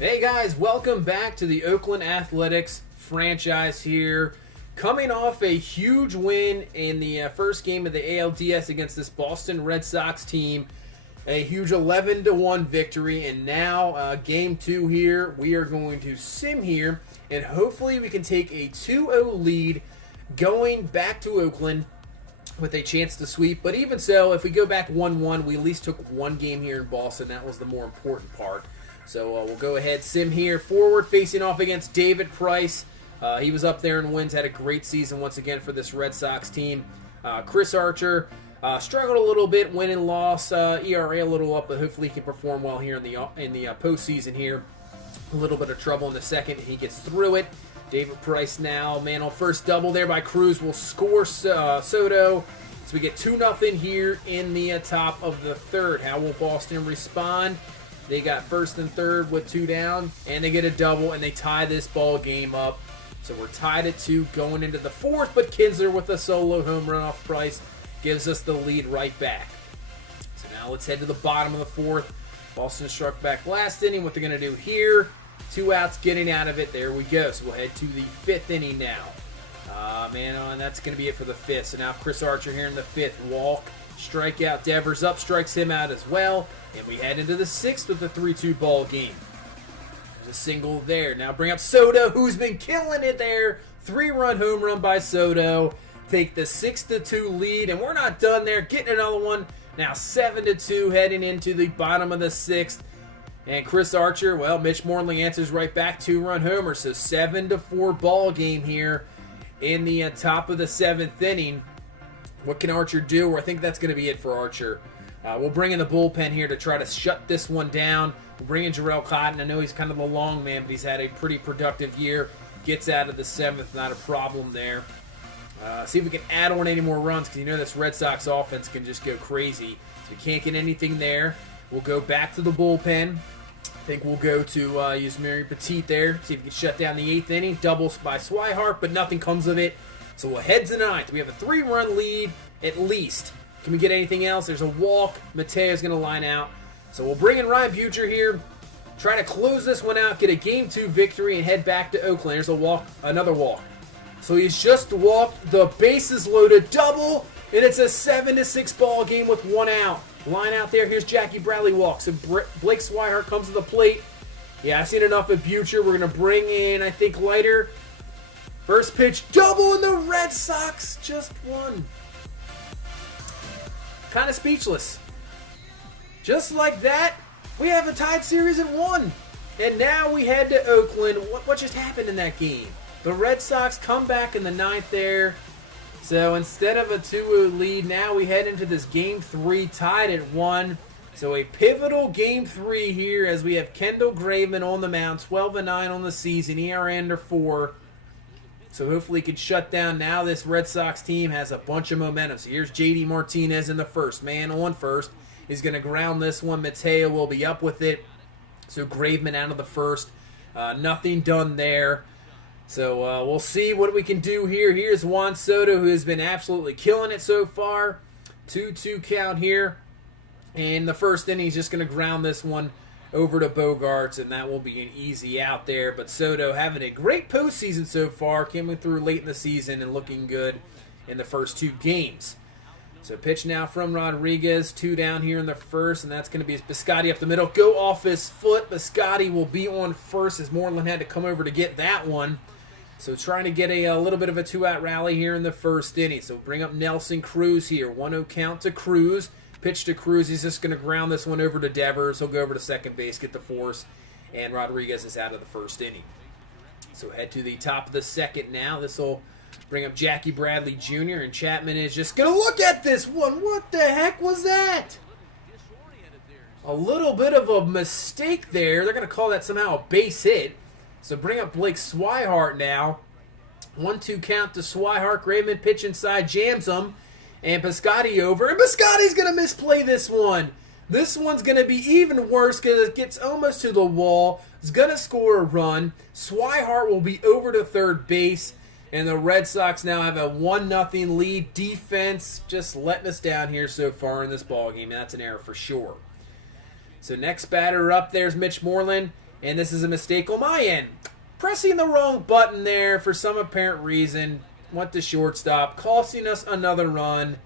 Hey guys, welcome back to the Oakland Athletics franchise here. Coming off a huge win in the first game of the ALDS against this Boston Red Sox team. A huge 11-1 victory, and now game 2 here. We are going to sim here, and hopefully we can take a 2-0 lead going back to Oakland with a chance to sweep. But even so, if we go back 1-1, we at least took one game here in Boston. That was the more important part. So we'll go ahead, sim here. Forward facing off against David Price. He was up there in wins, had a great season once again for this Red Sox team. Chris Archer struggled a little bit, win and loss, ERA a little up, but hopefully he can perform well here in the postseason here. A little bit of trouble in the second, he gets through it. David Price now, man on first, double there by Cruz, will score Soto. So we get 2-0 here in the top of the third. How will Boston respond? They got first and third with 2 down, and they get a double, and they tie this ball game up. So we're tied at 2 going into the fourth, but Kinsler with a solo home run off Price gives us the lead right back. So now let's head to the bottom of the fourth. Boston struck back last inning. What they're going to do here, 2 outs, getting out of it. There we go. So we'll head to the 5th inning now. And that's going to be it for the 5th. So now Chris Archer here in the 5th. Walk, strikeout. Devers up, strikes him out as well. And we head into the 6th with a 3-2 ball game. There's a single there. Now bring up Soto, who's been killing it there. 3-run home run by Soto. Take the 6-2 lead, and we're not done there. Getting another one. Now 7-2 heading into the bottom of the 6th. And Chris Archer, well, Mitch Moreland answers right back, 2-run homer. So 7-4 ball game here in the top of the 7th inning. What can Archer do? I think that's going to be it for Archer. We'll bring in the bullpen here to try to shut this one down. We'll bring in Jarrell Cotton. I know he's kind of a long man, but he's had a pretty productive year. Gets out of the 7th, not a problem there. See if we can add on any more runs, because you know this Red Sox offense can just go crazy. So we can't get anything there. We'll go back to the bullpen. I think we'll go to Yusmery Petit there. See if we can shut down the 8th inning. Doubles by Swihart, but nothing comes of it. So we'll head to 9th. We have a 3-run lead at least. Can we get anything else? There's a walk. Mateo's going to line out. So we'll bring in Ryan Bucher here. Try to close this one out, get a Game 2 victory, and head back to Oakland. There's a walk, another walk. So he's just walked, the bases loaded, double, and it's a 7-6 ball game with 1 out. Line out there, here's Jackie Bradley walks, and Blake Swihart comes to the plate. Yeah, I've seen enough of Bucher. We're going to bring in, I think, Leiter. First pitch, double, and the Red Sox just won. Kind of speechless. Just like that, we have a tied series at 1. And now we head to Oakland. What just happened in that game? The Red Sox come back in the 9th there. So instead of a 2-0 lead, now we head into this Game 3 tied at 1. So a pivotal Game 3 here as we have Kendall Graveman on the mound, 12-9 on the season, ERA under 4. So hopefully he can shut down. Now this Red Sox team has a bunch of momentum. So here's J.D. Martinez in the first. Man on first. He's going to ground this one. Mateo will be up with it. So Graveman out of the first. Nothing done there. So we'll see what we can do here. Here's Juan Soto, who has been absolutely killing it so far. 2-2 count here. And the first inning, he's just going to ground this one over to Bogarts, and that will be an easy out there. But Soto having a great postseason so far, coming through late in the season and looking good in the first 2 games. So pitch now from Rodriguez, 2 down here in the first, and that's going to be Biscotti up the middle. Go off his foot. Biscotti will be on first as Moreland had to come over to get that one. So trying to get a little bit of a 2-out rally here in the first inning. So bring up Nelson Cruz here. 1-0 count to Cruz. Pitch to Cruz. He's just going to ground this one over to Devers. He'll go over to second base, get the force, and Rodriguez is out of the first inning. So head to the top of the 2nd now. This will bring up Jackie Bradley Jr., and Chapman is just going to look at this one. What the heck was that? A little bit of a mistake there. They're going to call that somehow a base hit. So bring up Blake Swihart now. 1-2 count to Swihart. Graveman pitch inside, jams him. And Biscotti over. And Biscotti's going to misplay this one. This one's going to be even worse because it gets almost to the wall. It's going to score a run. Swihart will be over to third base. And the Red Sox now have a 1-0 lead. Defense just letting us down here so far in this ballgame. That's an error for sure. So next batter up there's Mitch Moreland. And this is a mistake on my end. Pressing the wrong button there for some apparent reason. Went to shortstop, costing us another run.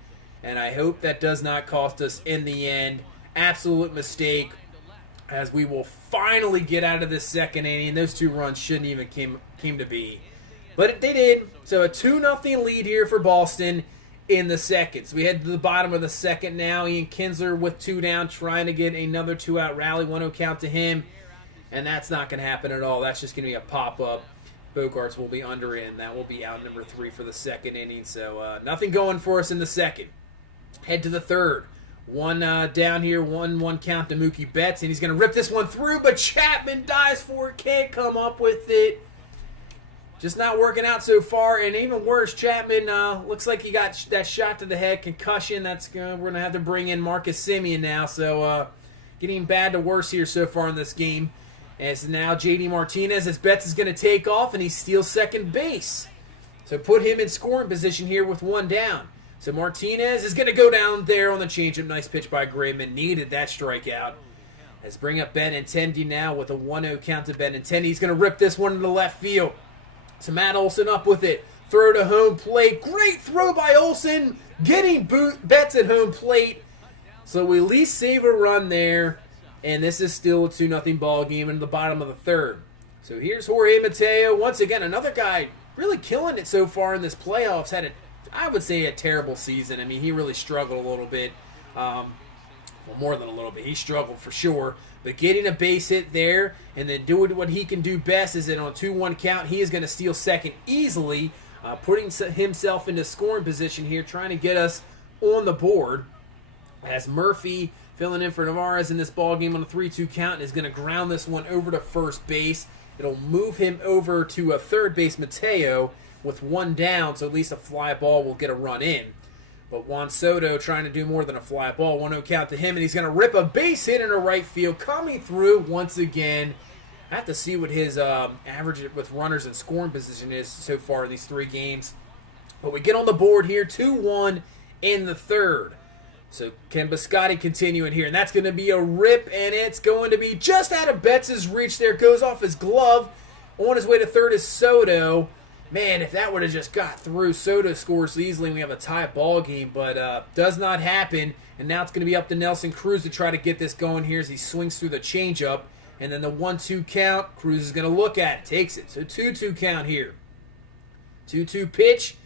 And I hope that does not cost us in the end. Absolute mistake, as we will finally get out of this second inning. And those 2 runs shouldn't even came to be. But they did. So a 2-0 lead here for Boston in the second. So we head to the bottom of the second now. Ian Kinsler with 2 down, trying to get another 2-out rally. 1-0 count to him. And that's not going to happen at all. That's just going to be a pop-up. Bogarts will be under in. That will be out number 3 for the second inning. So nothing going for us in the second. Head to the third. 1 down here, 1-1 count to Mookie Betts. And he's going to rip this one through, but Chapman dives for it. Can't come up with it. Just not working out so far. And even worse, Chapman looks like he got that shot to the head, concussion. We're going to have to bring in Marcus Semien now. So getting bad to worse here so far in this game. As now JD Martinez, as Betts is going to take off, and he steals second base. So put him in scoring position here with 1 down. So Martinez is going to go down there on the changeup. Nice pitch by Graveman. Needed that strikeout. Let's bring up Benintendi now with a 1-0 count to Benintendi. He's going to rip this one into left field. So Matt Olson up with it. Throw to home plate. Great throw by Olson. Getting Betts at home plate. So we at least save a run there. And this is still a 2-0 ball game in the bottom of the third. So here's Jorge Mateo. Once again, another guy really killing it so far in this playoffs. Had, I would say, a terrible season. I mean, he really struggled a little bit. Well, more than a little bit. He struggled for sure. But getting a base hit there and then doing what he can do best is that on a 2-1 count, he is going to steal second easily, putting himself into scoring position here, trying to get us on the board. As Murphy filling in for Navarez in this ball game on a 3-2 count and is going to ground this one over to first base. It'll move him over to a third base, Mateo, with 1 down, so at least a fly ball will get a run in. But Juan Soto trying to do more than a fly ball. 1-0 count to him, and he's going to rip a base hit into right field. Coming through once again. I have to see what his average with runners in scoring position is so far in these 3 games. But we get on the board here, 2-1 in the third. So Ken Biscotti continuing here, and that's going to be a rip, and it's going to be just out of Betts' reach there. Goes off his glove. On his way to third is Soto. Man, if that would have just got through, Soto scores easily, and we have a tie ball game, but does not happen. And now it's going to be up to Nelson Cruz to try to get this going here as he swings through the changeup. And then the 1-2 count, Cruz is going to look at it, takes it. So 2-2 count here. 2-2 pitch,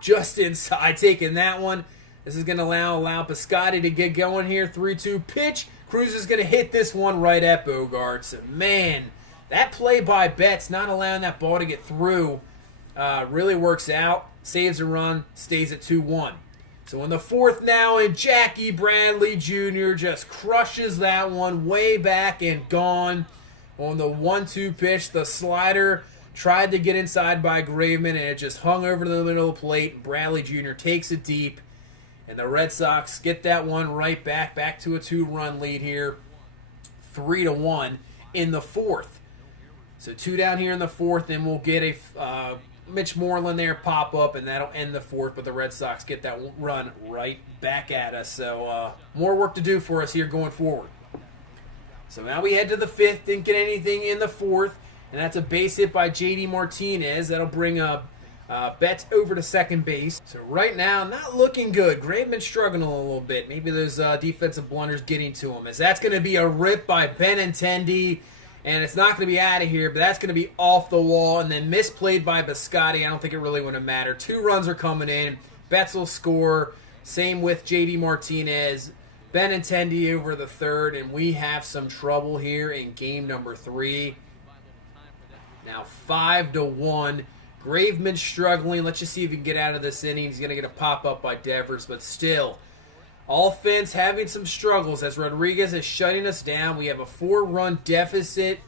just inside, taking that one. This is going to allow Biscotti to get going here. 3-2 pitch. Cruz is going to hit this one right at Bogarts. Man, that play by Betts, not allowing that ball to get through, really works out. Saves a run, stays at 2-1. So in the fourth now, and Jackie Bradley Jr. just crushes that one way back and gone. On the 1-2 pitch, the slider tried to get inside by Graveman, and it just hung over to the middle of the plate. Bradley Jr. takes it deep. And the Red Sox get that one right back to a 2-run lead here, 3-1 in the fourth. So 2 down here in the fourth, and we'll get a Mitch Moreland there pop up, and that'll end the fourth. But the Red Sox get that run right back at us. So more work to do for us here going forward. So now we head to the fifth, didn't get anything in the fourth, and that's a base hit by JD Martinez. That'll bring up Betts over to second base. So right now, not looking good. Graveman struggling a little bit. Maybe those defensive blunders getting to him. As that's going to be a rip by Benintendi. And it's not going to be out of here, but that's going to be off the wall. And then misplayed by Biscotti. I don't think it really would have mattered. 2 runs are coming in. Betts will score. Same with JD Martinez. Benintendi over the third. And we have some trouble here in game number 3. Now 5-1. Graveman struggling. Let's just see if he can get out of this inning. He's going to get a pop-up by Devers, but still. Offense having some struggles as Rodriguez is shutting us down. We have a 4-run deficit.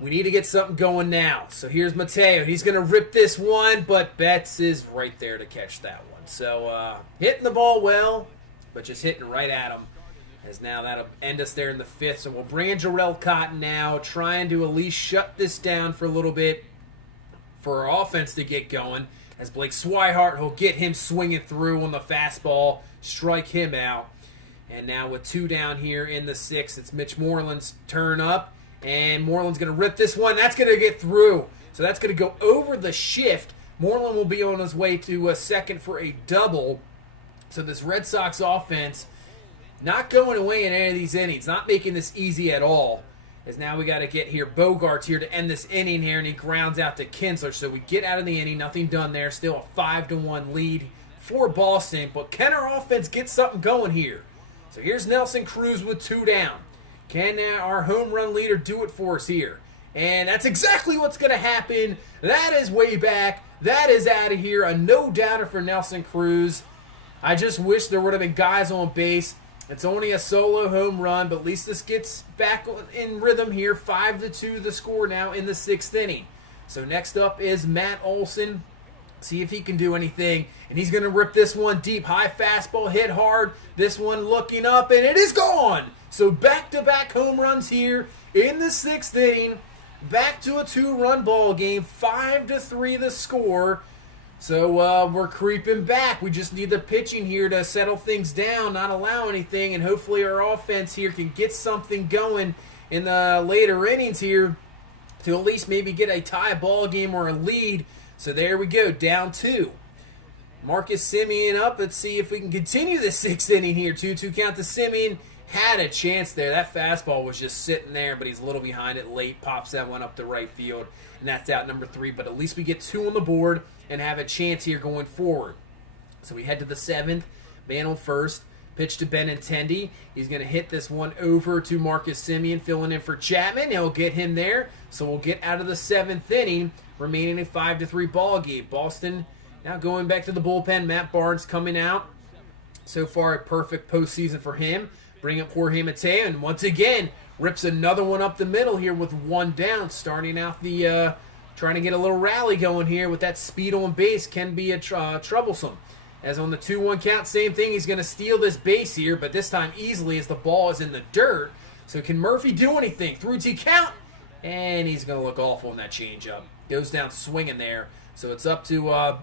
We need to get something going now. So here's Mateo. He's going to rip this one, but Betts is right there to catch that one. So hitting the ball well, but just hitting right at him. As now that'll end us there in the fifth. So we'll bring in Jarrell Cotton now, trying to at least shut this down for a little bit, for our offense to get going. As Blake Swihart, he'll get him swinging through on the fastball, strike him out. And now with 2 down here in the sixth, it's Mitch Moreland's turn up. And Moreland's going to rip this one. That's going to get through. So that's going to go over the shift. Moreland will be on his way to a second for a double. So this Red Sox offense not going away in any of these innings. Not making this easy at all. As now we got to get here Bogarts here to end this inning here, and he grounds out to Kinsler. So we get out of the inning, nothing done there. Still a 5-1 lead for Boston. But can our offense get something going here? So here's Nelson Cruz with 2 down. Can our home run leader do it for us here? And that's exactly what's going to happen. That is way back. That is out of here. A no-doubter for Nelson Cruz. I just wish there would have been guys on base. It's only a solo home run, but at least this gets back in rhythm here. 5-2 the score now in the 6th inning. So next up is Matt Olson. See if he can do anything. And he's going to rip this one deep. High fastball, hit hard. This one looking up, and it is gone. So back-to-back home runs here in the 6th inning. Back to a 2-run ball game. 5-3 the score. So we're creeping back. We just need the pitching here to settle things down, not allow anything, and hopefully our offense here can get something going in the later innings here to at least maybe get a tie ball game or a lead. So there we go, down 2. Marcus Semien up. Let's see if we can continue the 6th inning here. 2-2 count to Semien. Had a chance there. That fastball was just sitting there, but he's a little behind it late. Pops that one up to right field, and that's out number 3. But at least we get 2 on the board and have a chance here going forward. So we head to the 7th. Man on first. Pitch to Benintendi. He's going to hit this one over to Marcus Semien, filling in for Chapman. He'll get him there. So we'll get out of the 7th inning, remaining a 5-3 ball game. Boston now going back to the bullpen. Matt Barnes coming out. So far, a perfect postseason for him. Bring up Jorge Mateo, and once again, rips another one up the middle here with 1 down. Starting out the, trying to get a little rally going here with that speed on base can be a troublesome. As on the 2-1 count, same thing. He's going to steal this base here, but this time easily as the ball is in the dirt. So can Murphy do anything? 3-2 count, and he's going to look awful in that changeup. Goes down swinging there. So it's up to,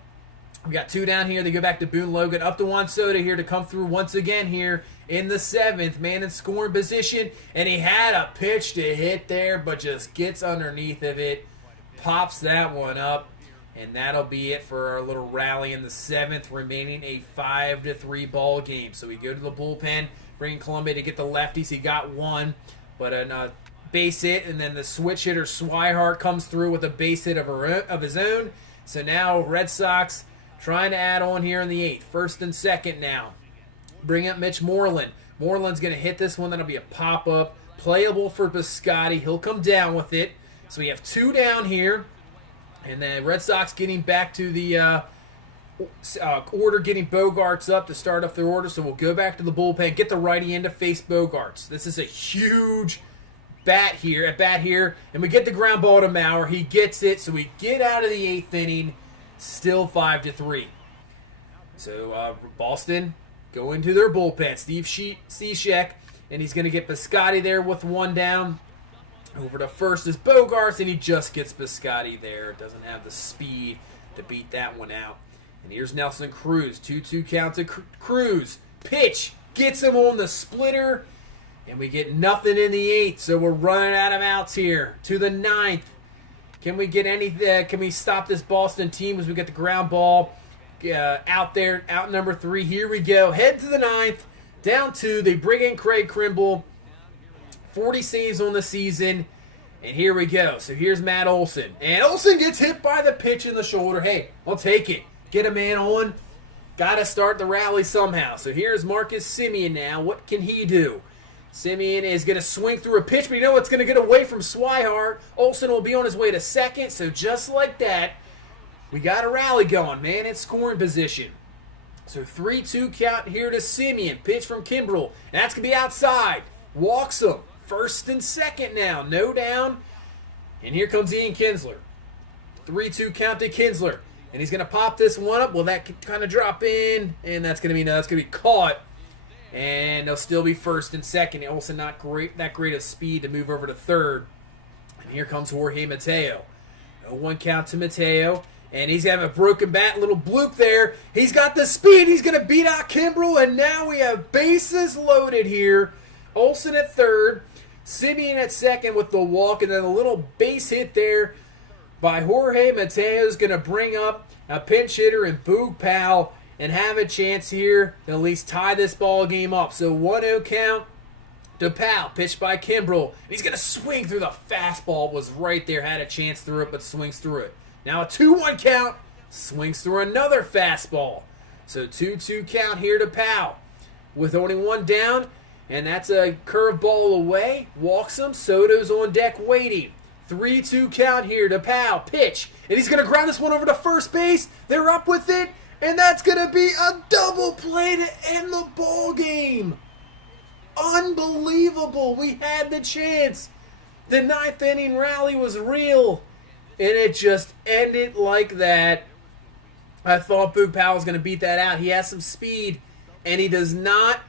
we got 2 down here. They go back to Boone Logan. Up to Juan Soto here to come through once again here in the 7th. Man in scoring position, and he had a pitch to hit there, but just gets underneath of it. Pops that one up, and that'll be it for our little rally in the 7th, remaining a 5-3 ball game. So we go to the bullpen, bringing Columbia to get the lefties. He got 1, but a base hit, and then the switch hitter Swihart comes through with a base hit of his own. So now Red Sox trying to add on here in the 8th. 1st and 2nd now. Bring up Mitch Moreland. Moreland's going to hit this one. That'll be a pop-up. Playable for Biscotti. He'll come down with it. So we have 2 down here. And then Red Sox getting back to the order, getting Bogarts up to start off their order. So we'll go back to the bullpen, get the righty in to face Bogarts. This is a huge bat here, and we get the ground ball to Maurer. He gets it, so we get out of the 8th inning, still 5-3. So Boston go into their bullpen. Steve Cishek, and he's going to get Biscotti there with 1 down. Over to first is Bogarts, and he just gets Biscotti there. Doesn't have the speed to beat that one out. And here's Nelson Cruz. 2-2 count to Cruz. Pitch. Gets him on the splitter. And we get nothing in the 8th. So we're running out of outs here. To the 9th. Can we get anything? Can we stop this Boston team as we get the ground ball out there? Out number 3. Here we go. Head to the 9th. Down 2. They bring in Craig Kimbrel. 40 saves on the season. And here we go. So here's Matt Olson. And Olson gets hit by the pitch in the shoulder. Hey, I'll take it. Get a man on. Got to start the rally somehow. So here's Marcus Semien now. What can he do? Semien is going to swing through a pitch, but you know it's going to get away from Swihart. Olson will be on his way to second. So just like that, we got a rally going. Man in scoring position. So 3-2 count here to Semien. Pitch from Kimbrel. And that's going to be outside. Walks him. 1st and 2nd now. No down. And here comes Ian Kinsler. 3-2 count to Kinsler. And he's going to pop this one up. Well, that could kind of drop in. And that's going to be caught. And they'll still be 1st and 2nd. Olsen not that great of speed to move over to 3rd. And here comes Jorge Mateo. 0-1 count to Mateo. And he's having a broken bat, little bloop there. He's got the speed. He's going to beat out Kimbrel. And now we have bases loaded here. Olsen at 3rd. Simeon at second with the walk, and then a little base hit there by Jorge Mateo is going to bring up a pinch hitter in Boog Powell and have a chance here to at least tie this ball game up. So 1-0 count to Powell, pitched by Kimbrel. He's going to swing through the fastball, was right there, had a chance through it, but swings through it. Now a 2-1 count, swings through another fastball. So 2-2 count here to Powell. With only one down, and that's a curveball away. Walks him. Soto's on deck waiting. 3-2 count here to Powell. Pitch. And he's going to ground this one over to first base. They're up with it. And that's going to be a double play to end the ball game. Unbelievable. We had the chance. The ninth inning rally was real. And it just ended like that. I thought Boog Powell was going to beat that out. He has some speed. And he does not.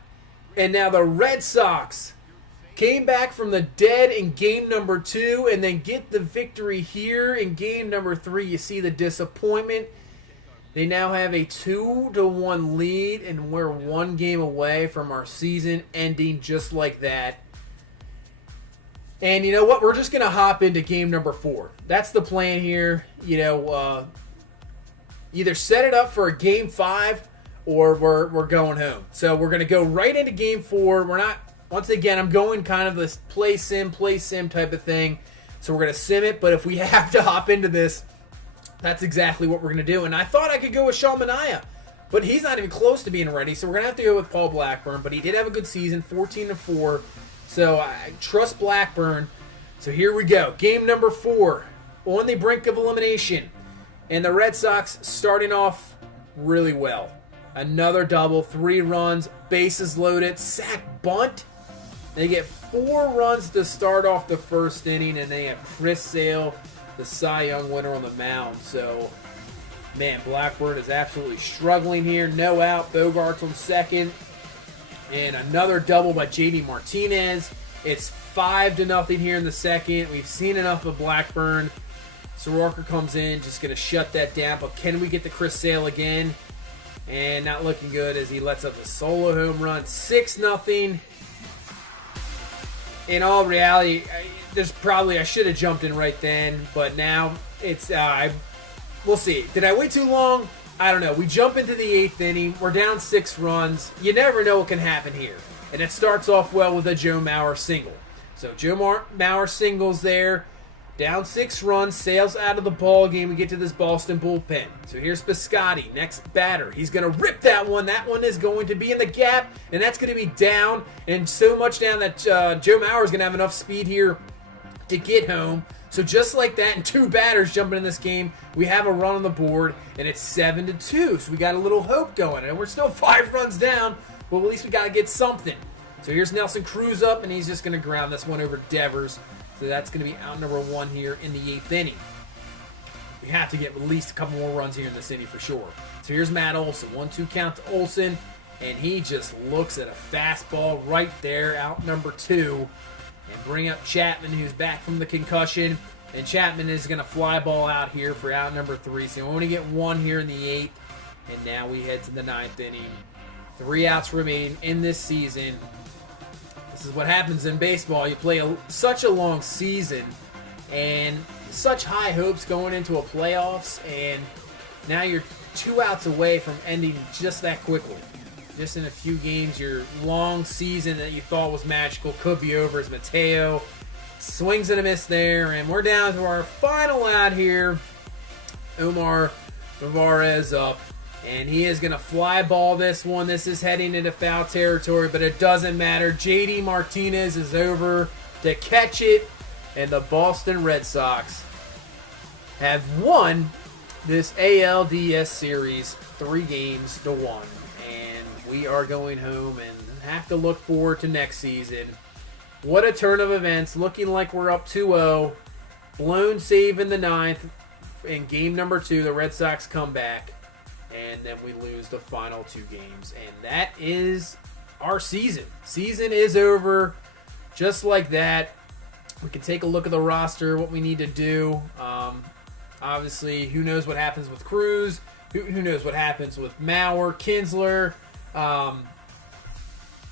And now the Red Sox came back from the dead in game number 2 and then get the victory here in game number 3. You see the disappointment. They now have a 2-1 lead, and we're one game away from our season ending just like that. And you know what? We're just going to hop into game number 4. That's the plan here. Either set it up for a game 5 or we're going home. So we're going to go right into game 4. We're not, once again, I'm going kind of this play sim type of thing. So we're going to sim it, but if we have to hop into this, that's exactly what we're going to do. And I thought I could go with Sean Manaea, but he's not even close to being ready. So we're going to have to go with Paul Blackburn, but he did have a good season, 14-4. So I trust Blackburn. So here we go. Game number 4, on the brink of elimination. And the Red Sox starting off really well. Another double, 3 runs, bases loaded, sack bunt. They get 4 runs to start off the first inning, and they have Chris Sale, the Cy Young winner, on the mound. So, man, Blackburn is absolutely struggling here. No out, Bogart's on second. And another double by J.D. Martinez. It's 5-0 here in the second. We've seen enough of Blackburn. Soroka comes in, just going to shut that down. But can we get to Chris Sale again? And not looking good as he lets up a solo home run. 6-0. In all reality, I should have jumped in right then, but now it's we'll see. Did I wait too long? I don't know. We jump into the 8th inning. We're down 6 runs. You never know what can happen here. And it starts off well with a Joe Mauer single. So Joe Mauer singles there. Down 6 runs, Sale's out of the ball game. We get to this Boston bullpen. So here's Piscotty, next batter. He's going to rip that one. That one is going to be in the gap, and that's going to be down, and so much down that Joe Mauer is going to have enough speed here to get home. So just like that, and 2 batters jumping in this game, we have a run on the board, and it's 7-2. So we got a little hope going, and we're still 5 runs down, but at least we got to get something. So here's Nelson Cruz up, and he's just going to ground this one over Devers. So that's going to be out number 1 here in the 8th inning. We have to get at least a couple more runs here in this inning for sure. So here's Matt Olson. 1-2 count to Olson. And he just looks at a fastball right there, out number 2. And bring up Chapman, who's back from the concussion. And Chapman is going to fly ball out here for out number 3. So we only get 1 here in the 8th. And now we head to the 9th inning. 3 outs remain in this season. This is what happens in baseball. You play such a long season and such high hopes going into a playoffs, and now you're 2 outs away from ending just that quickly. Just in a few games, your long season that you thought was magical could be over as Mateo swings and a miss there, and we're down to our final out here. Omar Navarez up. And he is going to fly ball this one. This is heading into foul territory, but it doesn't matter. J.D. Martinez is over to catch it. And the Boston Red Sox have won this ALDS series 3-1. And we are going home and have to look forward to next season. What a turn of events. Looking like we're up 2-0. Blown save in the 9th. In game number 2, the Red Sox come back. And then we lose the final 2 games. And that is our season. Season is over. Just like that. We can take a look at the roster, what we need to do. Obviously, who knows what happens with Cruz. Who knows what happens with Mauer, Kinsler.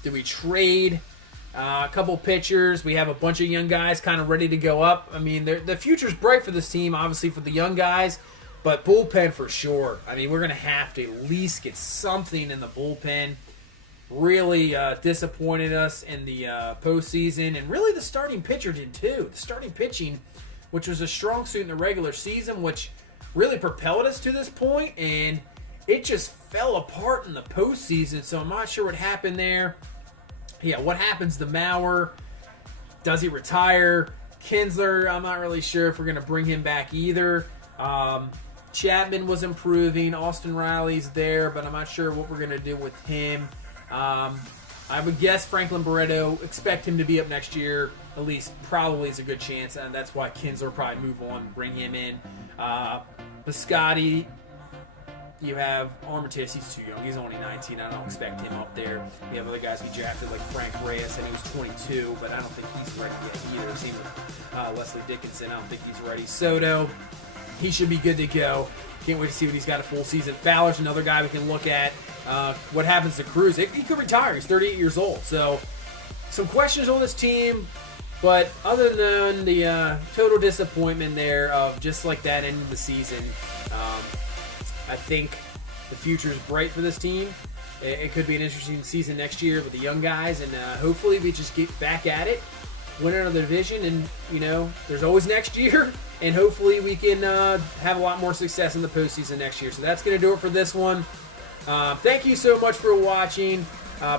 Do we trade A couple pitchers. We have a bunch of young guys kind of ready to go up. I mean, the future's bright for this team, obviously for the young guys, but bullpen for sure. I mean, we're going to have to at least get something in the bullpen. Really disappointed us in the postseason, and really the starting pitcher did too. The starting pitching, which was a strong suit in the regular season, which really propelled us to this point, and it just fell apart in the postseason, so I'm not sure what happened there. Yeah, what happens to Mauer? Does he retire? Kinsler, I'm not really sure if we're going to bring him back either. Chapman was improving. Austin Riley's there, but I'm not sure what we're going to do with him. I would guess Franklin Barreto, expect him to be up next year. At least probably is a good chance, and that's why Kinsler probably move on, bring him in. Biscotti, you have Armitage, he's too young. He's only 19. I don't expect him up there. We have other guys we drafted like Frank Reyes, and he was 22, but I don't think he's ready yet either. Same with Leslie Dickinson. I don't think he's ready. Soto, he should be good to go. Can't wait to see what he's got a full season. Fowler's another guy we can look at. What happens to Cruz? He could retire. He's 38 years old. So some questions on this team, but other than the total disappointment there of just like that end of the season, I think the future is bright for this team. It could be an interesting season next year with the young guys, and hopefully we just get back at it, win another division, and there's always next year, and hopefully we can have a lot more success in the postseason next year. So that's going to do it for this one. Thank you so much for watching.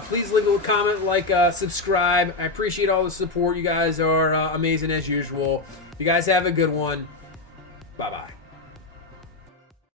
Please leave a comment, subscribe. I appreciate all the support. You guys are amazing as usual. You guys have a good one. Bye-bye.